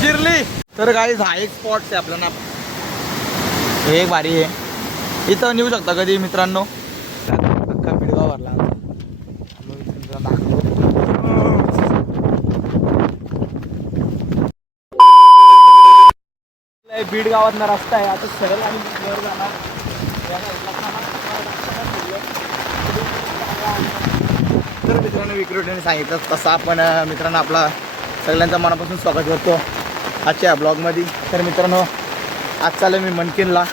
जिरली. तर गाईज हा एक स्पॉट आहे आपल्याला, हे एक भारी आहे. इथं निघू शकता कधी मित्रांनो. अख्खा बिडगाव भरला बीड गावातला रस्ता आहे. आता सरळ आणि वर जाणार. तर मित्रांनो विक्रेत्याने सांगितलं तसं आपण मित्रांनो आपला सगळ्यांचा मनापासून स्वागत करतो आजच्या ब्लॉगमध्ये. तर मित्रांनो आज चालू मी मनकिनला.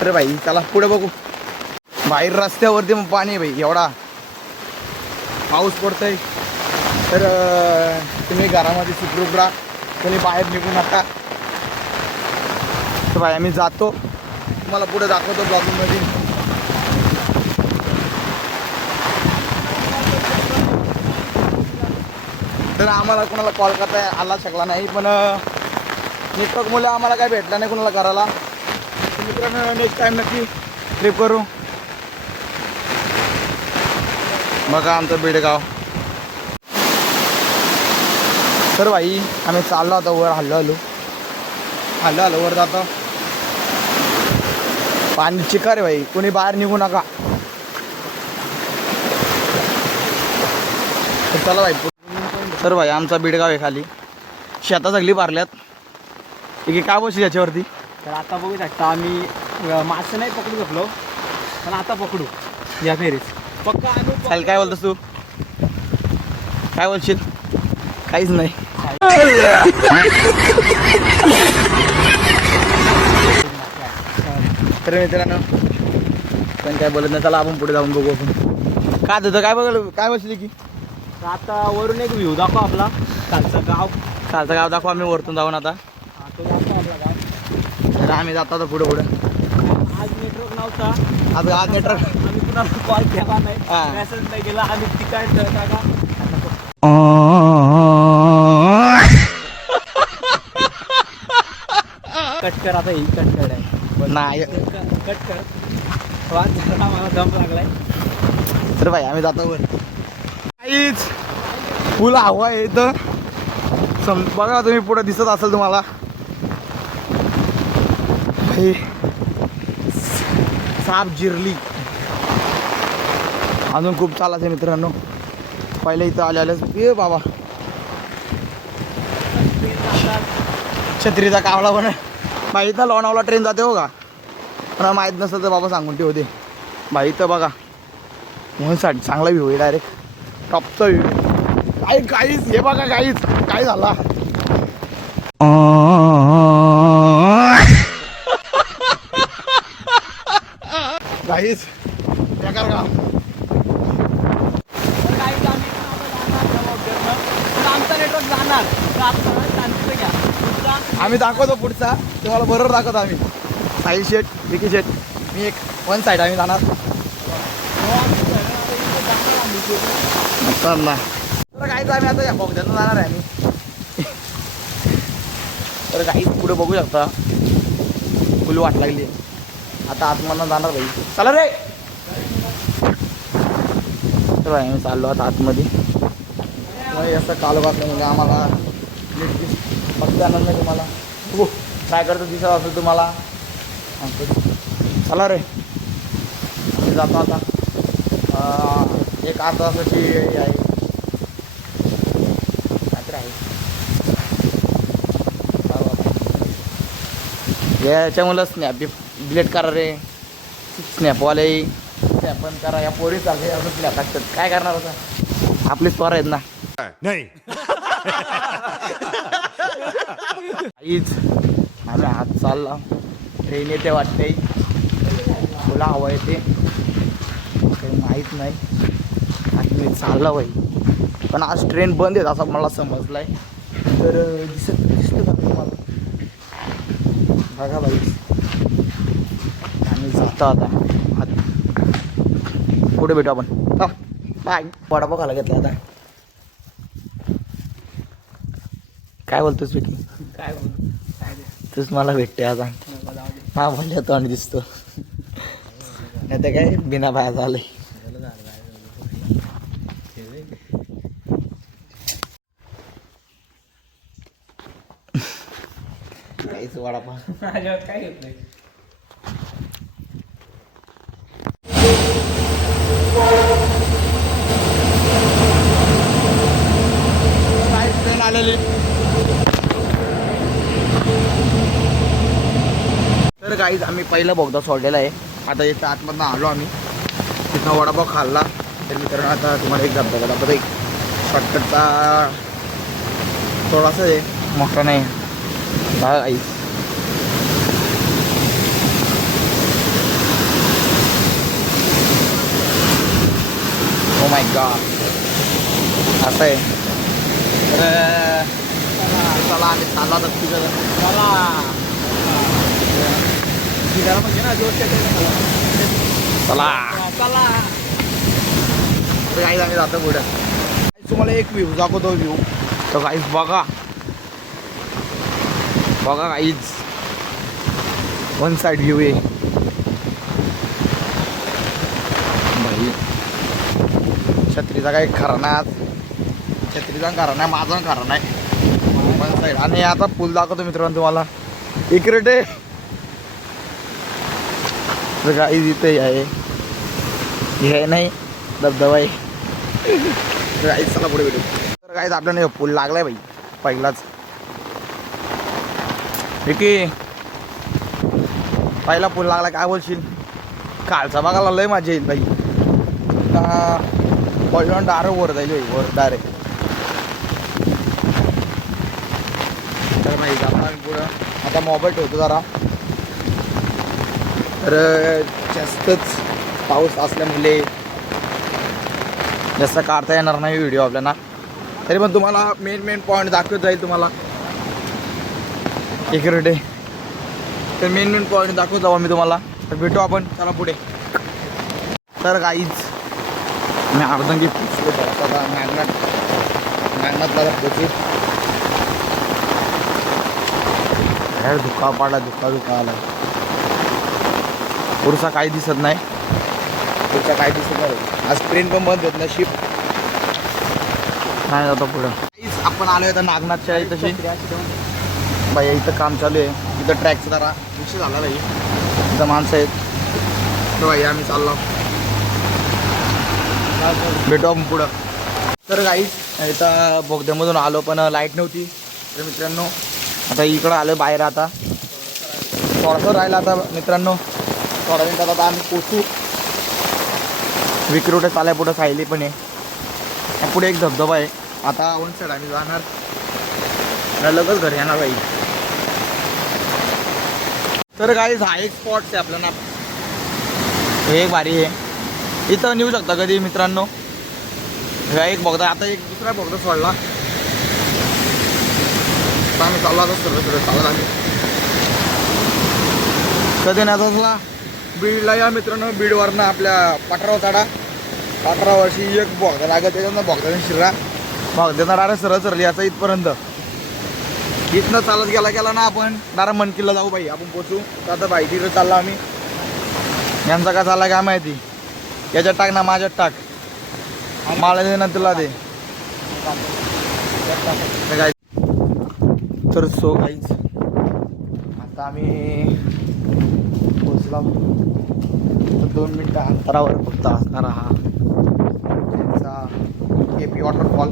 तर भाई चला पुढे बघू. बाहेर रस्त्यावरती मग पाणी आहे भाई, एवढा पाऊस पडतोय. तर तुम्ही घरामध्ये सुखरूप राहा, कोणी बाहेर निघू नका. तर भाई आम्ही जातो, तुम्हाला पुढे दाखवतो ब्लॉगिंगमध्ये. तर आम्हाला कोणाला कॉल करता आला शकला नाही, पण नेटवर्कमुळे आम्हाला काय भेटलं नाही कोणाला करायला. मित्रांनो नेक्स्ट टाईम नक्की ट्रिप करू. बघा आमचं बेडगाव. तर भाई आम्ही चाललो आता वर, हल्लो वर जातो. पाणी चिकार आहे भाई, कोणी बाहेर निघू नका. तर चला भाई. तर भाई आमचा बेडगाव आहे खाली, शेता सगळी भरल्यात. ठीक काय बसली याच्यावरती. तर आता बघू शकता आम्ही मासे नाही पकडू शकलो, पण आता पकडू या फेरीच पक्का आम्ही. चाल काय बोलतोस तू, काय बोलशील. काहीच नाही. तर मित्रांनो पण काय बोलत नाही, चला आपण पुढे जाऊन बघू. आपण काय देतो, काय बघ काय बसली की. तर आता वरून एक व्ह्यू दाखव आपला कालचं गाव दाखवू आम्ही वरतून जाऊन. आता तो दाखव आपला गाव. तर आम्ही जातो आता पुढे. आज नेटवर्क नव्हता, आज नेटवर्क आम्ही कुणाला कॉल केला नाही, हा. मेसेज नाही केला. आम्ही तिकडे का कट कर. आता ही कट कर आहे नाही. कट कर. वाच जरा मला दम लागलाय. तर भाई आम्ही जातो वर. काहीच फुल हवा आहे इथं. बघा तुम्ही पुढे दिसत असेल तुम्हाला. भाई साप जिरली. अजून खूप चालायचं आहे मित्रांनो. पहिले इथं आल्यास ए बाबा छत्रीचा कावळा पण भाई. इथं लोणावळा ट्रेन जाते हो का, पण माहीत नसतं तर बाबा सांगून ठेवते भाई. इथं बघा म्हणून साठी चांगला व्ह्यू आहे, डायरेक्ट टॉपचा व्ह्यू. काय काहीच हे बघा काहीच काय झाला. काहीच बेकार काम. आमचा नेटवर्क जाणार शांती घ्या. आम्ही दाखवतो पुढचा तुम्हाला, बरोबर दाखवतो आम्ही. साहिल शेट, विकी शेट, मी एक वन साईड आम्ही जाणार. तर काहीच आम्ही आता या बोगद्यानं जाणार आहे आम्ही. तर काहीच पुढे बघू शकता फुल वाट लागली. आता आतमधनं जाणार भाई. चला रे. तर भाई आम्ही चाललो आता आतमध्ये. असं कालवा म्हणजे आम्हाला फक्त आनंद नाही तुम्हाला. हो काय करतो दिसत असेल तुम्हाला. चला रे आम्ही जातो आता. एक अर्धा तासाची आहे काहीतरी आहे. याच्यामुळं स्नॅप डिलीट करा रे. स्नॅपवाले स्नॅप पण करा. या पोरी चालते अजून स्नॅप टाकतात. काय करणार होता, आपलीच पोरं आहेत ना. नाही काहीच आम्ही हात चालला. ट्रेन येते वाटते, तुला हवा येते काही माहीत नाही. आणि मी चालला बाई, पण आज ट्रेन बंद आहे असं मला समजलं आहे. तर दिसतं का तुम्हाला. बघा बाई आम्ही जातो आता पुढे भेटू आपण. बाय. वडापाव खायला घेतला आता. काय बोलतोस विकी. काय बोलू तूच मला भेटते आता. हा म्हणलं तो आणि दिसतो नाही तर काय बिना बाया झालंय. काहीच वडापाव. माझ्यावर काय घेत नाही. काय ट्रेन आलेली. तर काहीच आम्ही पहिला बोगदा सोडलेला आहे. आता इथं आतमधनं आलो आम्ही, तिथं वडापाव खाल्ला. तर मित्रांनो आता तुम्हाला एक धबधबा दाखवतो. एक शॉर्टकटचा थोडासा आहे, मोठा नाही. बघा काहीच ओ माय गॉड असं आहे. तर चला आम्ही चाललो आता तिथं. निघाला म्हणजे ना जोर चला चला. तर काहीच आम्ही जातो पुढं. तुम्हाला एक व्ह्यू दाखवतो. व्ह्यू तर काहीच बघा बघा काहीच वन साईड व्ह्यू आहे भाई. छत्रीचा काही खरा नाही आज. छत्रीचा खरा नाही, माझा खरा नाही. One side. आणि आता पूल दाखवतो मित्रांनो तुम्हाला. इकडे तर काहीच इथे आहे, हे नाही धबधबा आहे. तर काहीच चला पुढे भेटू. तर काहीच आपल्याला पूल लागलाय भाई पहिलाच. की पहिला पूल लागला. काय बोलशील? खालचा बघायला लय मजा येईल भाई. पहिला डायरेक्ट वर जाईल वर डायरेक्ट. तर भाई जाता आम्ही पुढं. आता मोबाईल ठेवतो जरा. तर जास्तच पाऊस असल्यामुळे जास्त काढता येणार नाही व्हिडिओ आपल्याला. तरी पण तुम्हाला मेन पॉईंट दाखवत जाईल तुम्हाला इकडे. तर मेन पॉईंट दाखवत जाऊ आम्ही तुम्हाला. तर भेटू आपण चला पुढे. तर काहीच मी अर्धंगी पोचलो आता मॅग्नातला पोचू. धुका पाडला धुका आला. पुढचा काही दिसत नाही. पुढचा काही दिसत नाही. आज ट्रेन पण बंद होत ना, शिफ्ट नाही जातो पुढं. आपण आलो आहे नागनाथच्या आहे तशी बाई. इथं काम चालू आहे. इथं ट्रॅकचा जरा विषय झाला बाई. इथं माणसं आहेत. तर बाई आम्ही चाललो, भेटू आपण पुढं. तर काहीच इथं बोगद्यामधून आलो पण लाईट नव्हती. तर मित्रांनो आता इकडं आलो बाहेर. आता थोडंसं राहिलं आता मित्रांनो. थोड्या मिनिटात आता आम्ही पोचू. विक्रोटे चालाय पुढं सायली पण आहे. पुढे एक धबधबा आहे. आता वन साईड आम्ही जाणार. लगेच घरी येणार बाई. तर काहीच हा एक स्पॉट आहे आपल्याला. हे एक भारी आहे. इथं नेऊ शकता कधी मित्रांनो. हा एक बोगदा. आता एक दुसरा बोगदा सोडला. आता आम्ही चाललो. आता सगळं चालत आम्ही. कधी नाही असला बीडला या मित्रांनो. बीडवरनं आपल्या पाठराव चढा. 18 वर्षी एक बोगदा लागत. त्याच्यानं बोगदाने शिरा बोगद्यानं डायरेक्ट सरळ याचा इथपर्यंत. इथनं चालत गेला ना आपण डायरेक्ट मनकिल्ला जाऊ बाई. आपण पोचू. तर आता बाई तिकडे चालला आम्ही. यांचा काय चालला काय माहिती. याच्यात टाक ना, माझ्यात टाक. मला दे ना, तुला दे. तर सो काहीच आता आम्ही पोचला. 2 मिनटं अंतरावर फक्त असणारा हा KP वॉटरफॉल.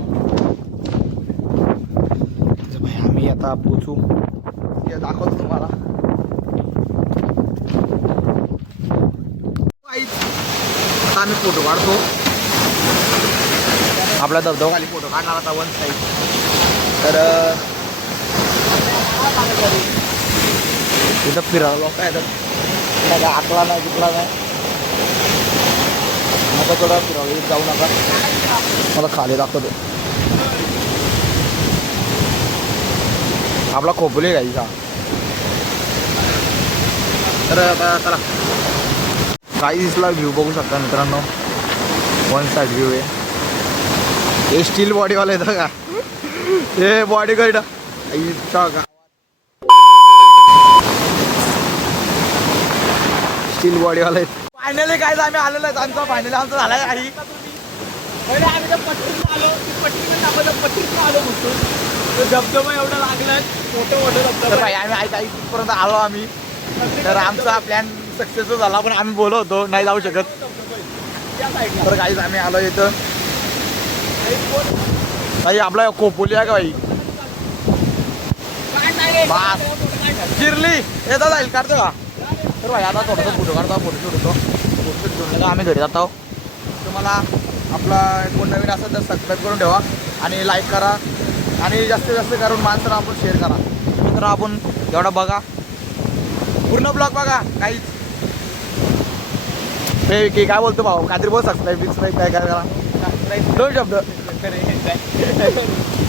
भाई आम्ही आता पोचू. हे दाखवतो तुम्हाला. आता आम्ही फोटो काढतो. आपला धबधबा खाली फोटो काढणार आता वन साईड. तर इथं फिरायला लोक आहे. तर आकला नाही कुठला नाही. आता थोडं फिरावं जाऊ नका. मला खाली दाखवतो. आपला खोपोली गाईचा. तर आता चला. काही दिसला व्ह्यू बघू शकता मित्रांनो. वन साईड व्ह्यू आहे. हे स्टील बॉडीवाला येतं का. हे बॉडी गार्ड का स्टील बॉडीवाला आहे. फायनली काय आम्ही आलेलो आहे. आमचा फायनली आमचा झाला आहे काही. पहिले आम्ही तर पटरीनं आलो. पटरीनं आलो म्हणतो. धबधबा एवढा लागला मोठं मोठं तर धबधबा भाई आम्ही ऐका इथपर्यंत आलो आम्ही. तर आमचा प्लॅन सक्सेस झाला पण आम्ही बोलत होतो नाही जाऊ शकत. त्या साईडला तर काहीच आम्ही आलो इथं. भाई आपला खोपोली आहे का भाई बास चिरली येता जाईल काढतो का. तर भाई आता थोडासा फोटो काढतो फोटोशूट होतो. फोटोशूट घेऊन आम्ही घरी जात आहोत. तुम्हाला आपला कोण नवीन असेल तर सबस्क्राईब करून ठेवा आणि लाईक करा आणि जास्तीत जास्त करून माणसाला आपण शेअर करा. तर आपण एवढा बघा पूर्ण ब्लॉग बघा काहीच हे की काय बोलतो भाऊ काहीतरी बोल सबस्क्राईब काय करा दोन शब्द.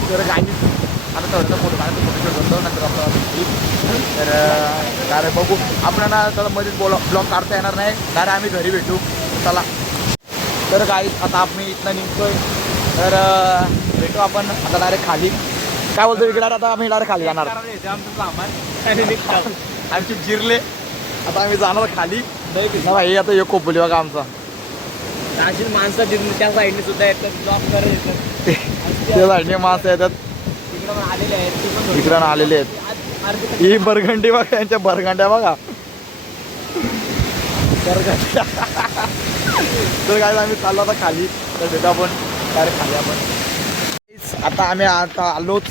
तर काही आता थोडंसं फोटो काढतो फोटोशूट करतो नंतर आपलं तर काय बघू आपल्याला तर मध्येच ब्लॉग काढता येणार नाही कारण आम्ही घरी भेटू. चला तर काही आता आम्ही इथनं निघतोय. तर भेटू आपण आता डायरेक्ट खाली. काय बोलतो इकडे आता आम्ही डायरेक्ट खाली जाणार. आमचं सामान आमची जिरले आता आम्ही जाणार खाली. ना भाई आता एक खोपोली बघा आमचा. अशी माणसं त्या साईडने सुद्धा येतात ब्लॉक करत येतात. त्या साईडने माणसं येतात तिकडे पण आलेले आहेत ते पण थोडी- इकडं आलेले आहेत. ही बरगंडी बघा यांच्या बरगंड्या बघा बरगंड्या. तर काय आम्ही चाललो आता खाली. तर भेटू आपण डायरेक्ट खाली आपण. आता आम्ही आता आलोच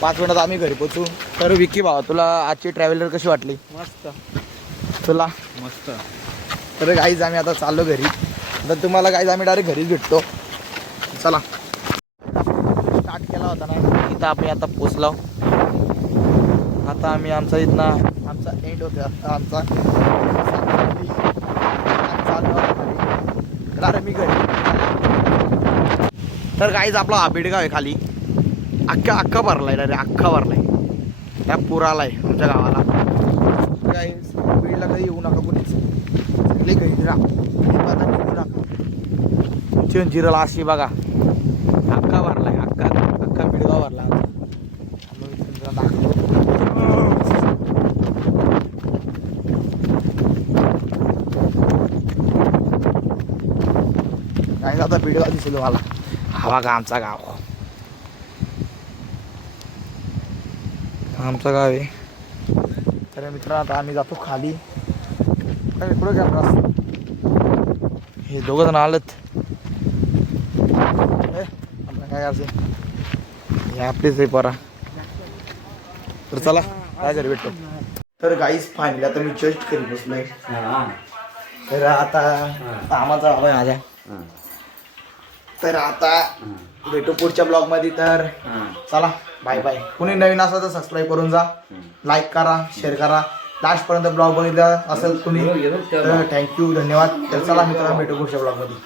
5 मिनिटात आम्ही घरी पोचू. तर विकी भावा तुला आजची ट्रॅव्हलर कशी वाटली मस्त तुला. मस्त. तर गाईज आम्ही आता चाललो घरी. तर तुम्हाला गाईज आम्ही डायरेक्ट घरीच भेटतो. चला स्टार्ट केला होता ना इथं आम्ही आता पोचलो. आता आम्ही आमचा इथनं आमचा एंड होता आमचा अरे मी घरी. तर गाईज आपला हा बेडगाव आहे खाली अख्खा भरलाय रे अख्खा भरलाय. त्या पूर आलाय आमच्या गावाला. गाईज बीडला कधी येऊ नका कुठेच सगळे घरी राहा आता निघू नका. चिरला अशी बघा अख्खा भरलाय अख्खा बेडगाव भरला. काय आता बेडगाव दिसेल मला. हा बघा आमचा गाव आमचं गाव आहे. तर मित्रांनो आता आम्ही जातो खाली. काय पुढं कॅमेरा हे दोघं जण आलेत. आपलं काय करायचं हे आपलीच आहे परा. तर चला काय घरी भेटतो. तर गाईस फायनली आता मी जस्ट करी बसलोय. तर आता कामाचा हवा आहे माझ्या. तर आता भेटू पुढच्या ब्लॉग मध्ये. तर चला बाय बाय. कुणी नवीन असेल तर सबस्क्राईब करून जा लाईक करा शेअर करा. लास्ट पर्यंत ब्लॉग बघितला असेल तुम्ही तर थँक्यू धन्यवाद. तर चला मित्रांनो भेटू पुढच्या ब्लॉग मध्ये.